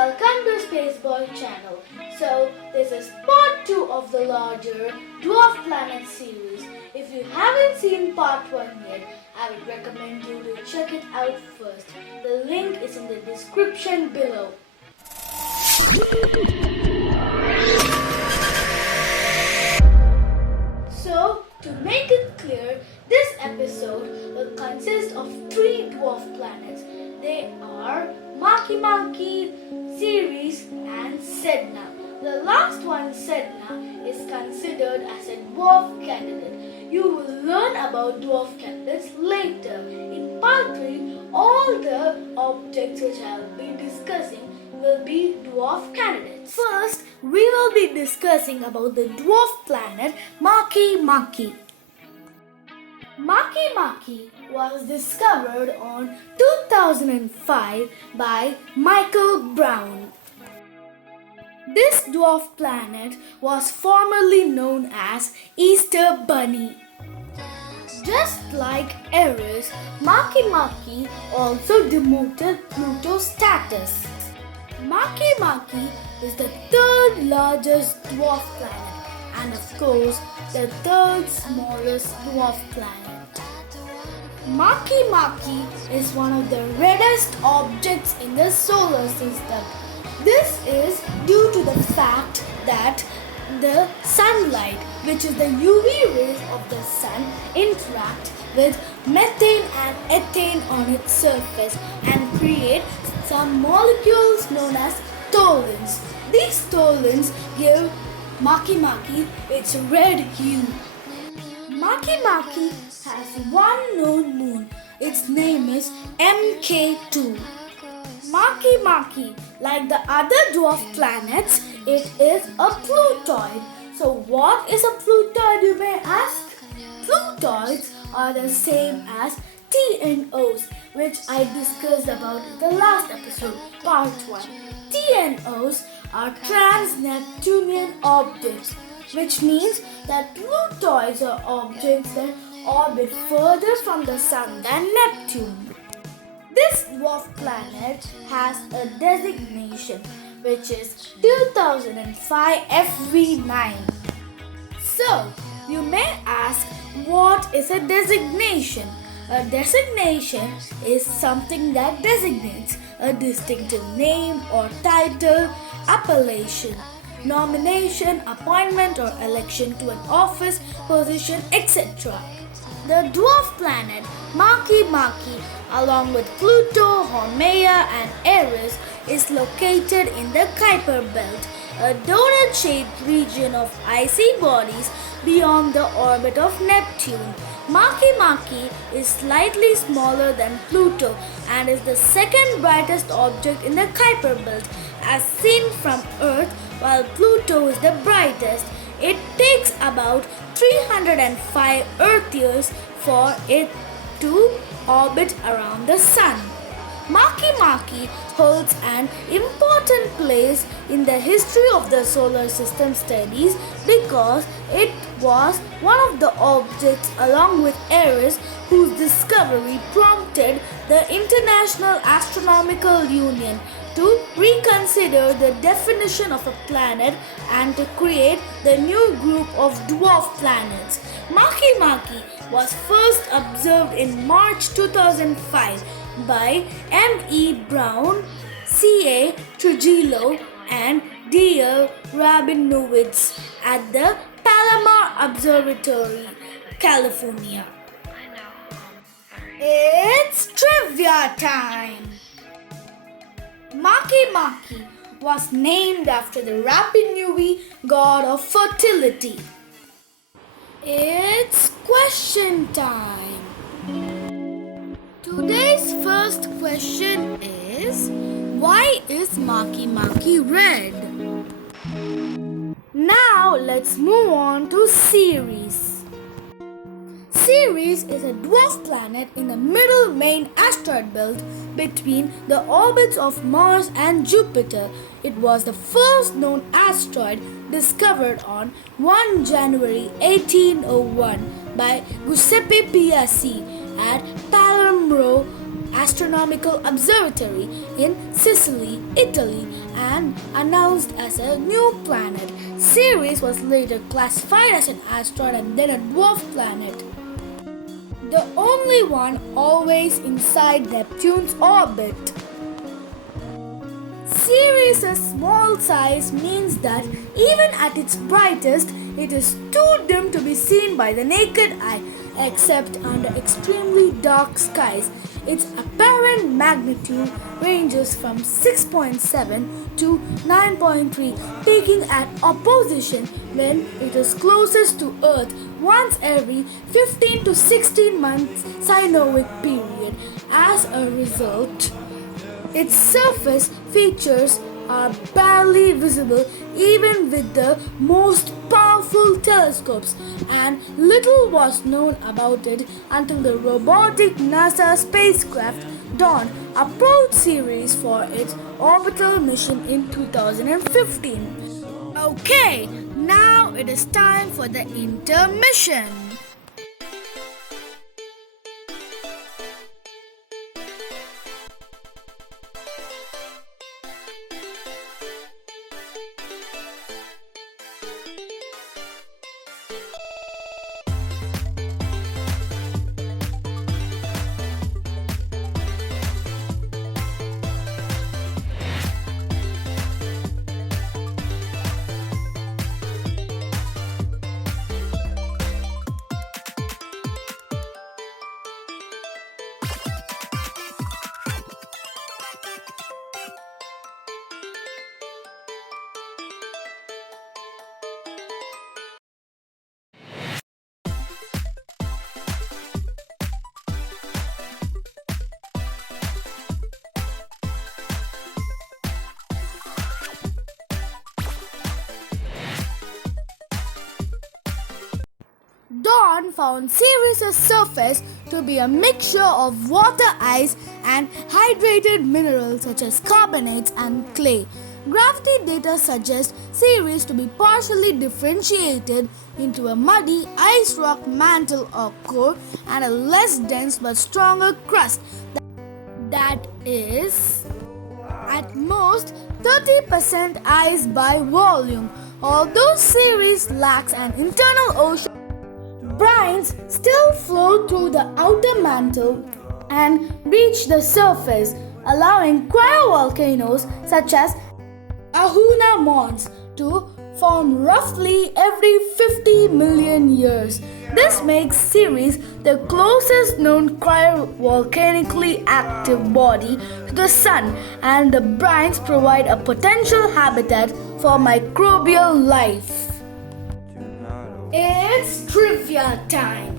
welcome to Spaceboy channel. So this is part 2 of the larger Dwarf Planet series. If you haven't seen part 1 yet, I would recommend you to check it out first. The link is in the description below. So, to make it clear, this episode will consist of 3 dwarf planets. They are Makemake, Ceres and Sedna. The last one, Sedna, is considered as a dwarf candidate. You will learn about dwarf candidates later. In part 3, all the objects which I will be discussing will be dwarf candidates. First, we will be discussing about the dwarf planet Makemake. Makemake was discovered on 2005 by Michael Brown. This dwarf planet was formerly known as Easter Bunny. Just like Eris, Makemake also demoted Pluto's status. Makemake is the third largest dwarf planet and of course the third smallest dwarf planet. Makemake is one of the reddest objects in the solar system. This is due to the fact that the sunlight, which is the UV rays of the sun, interact with methane and ethane on its surface and create some molecules known as tholins. These tholins give Makemake its red hue. Makemake has one known moon. Its name is MK2. Makemake, like the other dwarf planets, it is a Plutoid. So what is a Plutoid, you may ask? Plutoids are the same as TNOs, which I discussed about in the last episode, part 1. TNOs are trans-Neptunian objects, which means that Plutoids are objects that orbit further from the Sun than Neptune. This dwarf planet has a designation, which is 2005 FV9. So, you may ask, what is a designation? A designation is something that designates a distinctive name or title, appellation, nomination, appointment or election to an office, position, etc. The dwarf planet Makemake, along with Pluto, Haumea and Eris, is located in the Kuiper Belt, a donut-shaped region of icy bodies beyond the orbit of Neptune. Makemake is slightly smaller than Pluto and is the second brightest object in the Kuiper Belt as seen from Earth, while Pluto is the brightest. It takes about 305 Earth years for it to orbit around the Sun. Makemake holds an important place in the history of the solar system studies because it was one of the objects, along with Eris, whose discovery prompted the International Astronomical Union to reconsider the definition of a planet and to create the new group of dwarf planets. Makemake was first observed in March 2005 by M.E. Brown, C.A. Trujillo and D.L. Rabinowitz at the Palomar Observatory, California. It's trivia time! Makemake was named after the Rapinui, god of fertility. It's question time. Today's first question is, why is Makemake red? Now let's move on to Ceres. Ceres is a dwarf planet in the middle main asteroid belt between the orbits of Mars and Jupiter. It was the first known asteroid discovered on 1 January 1801 by Giuseppe Piazzi at Palermo, Astronomical Observatory in Sicily, Italy, and announced as a new planet. Ceres was later classified as an asteroid and then a dwarf planet, the only one always inside Neptune's orbit. Ceres' small size means that even at its brightest, it is too dim to be seen by the naked eye, except under extremely dark skies. Its apparent magnitude ranges from 6.7 to 9.3, peaking at opposition when it is closest to Earth once every 15 to 16 months synovic period. As a result, its surface features are barely visible even with the most powerful telescopes, and little was known about it until the robotic NASA spacecraft Dawn approached Ceres for its orbital mission in 2015. Okay, now it is time for the intermission. Dawn found Ceres' surface to be a mixture of water ice and hydrated minerals such as carbonates and clay. Gravity data suggests Ceres to be partially differentiated into a muddy ice rock mantle or core and a less dense but stronger crust that is at most 30% ice by volume. Although Ceres lacks an internal ocean, brines still flow through the outer mantle and reach the surface, allowing cryovolcanoes such as Ahuna Mons to form roughly every 50 million years. This makes Ceres the closest known cryovolcanically active body to the Sun, and the brines provide a potential habitat for microbial life. It's trivia time!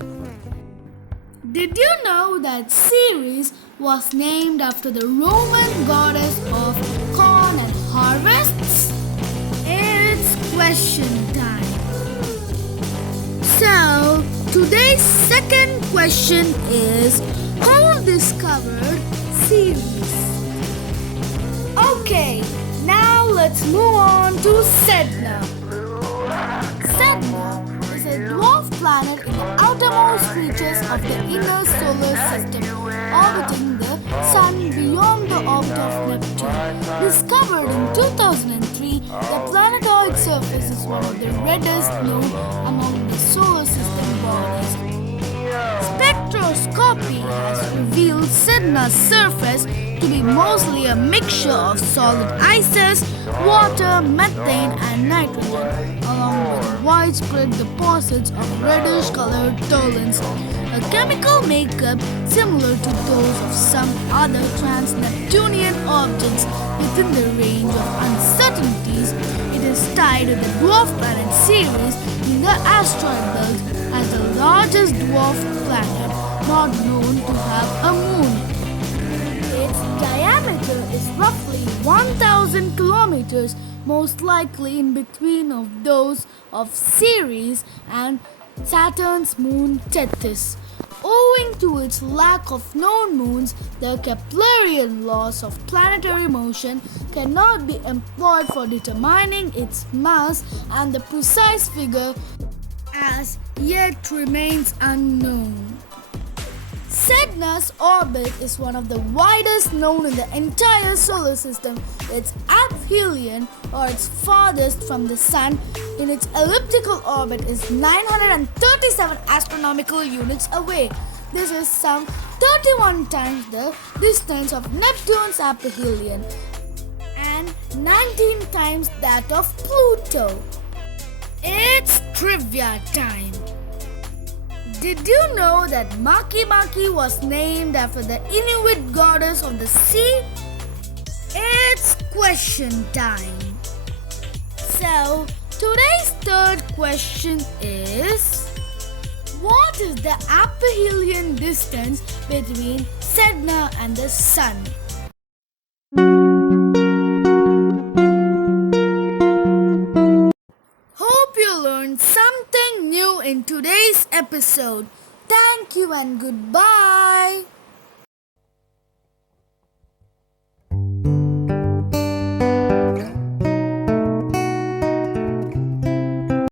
Did you know that Ceres was named after the Roman goddess of corn and harvests? It's question time. So, today's second question is, who discovered Ceres? Okay, now let's move on to Sedna. Sedna is a dwarf planet in the outermost reaches of the inner solar system, orbiting the Sun beyond the orbit of Neptune. Discovered in 2003, the planetoid surface is one of the reddest known among the solar system bodies. Spectroscopy has revealed Sedna's surface to be mostly a mixture of solid ices, water, methane, and nitrogen, along with widespread deposits of reddish-colored tholins, a chemical makeup similar to those of some other trans-Neptunian objects. Within the range of uncertainties, it is tied to the dwarf planet Ceres in the asteroid belt as the largest dwarf planet not known to have a moon. Its diameter is roughly 1,000 kilometers, most likely in between of those of Ceres and Saturn's moon Tethys. Owing to its lack of known moons, the Keplerian laws of planetary motion cannot be employed for determining its mass, and the precise figure as yet remains unknown. Sedna's orbit is one of the widest known in the entire solar system. Its aphelion, or its farthest from the Sun, in its elliptical orbit is 937 astronomical units away. This is some 31 times the distance of Neptune's aphelion and 19 times that of Pluto. It's trivia time. Did you know that Makee Makee was named after the Inuit goddess of the sea? It's question time. So, today's third question is: what is the aphelion distance between Sedna and the Sun? Hope you learned something new in today's episode. Thank you and goodbye.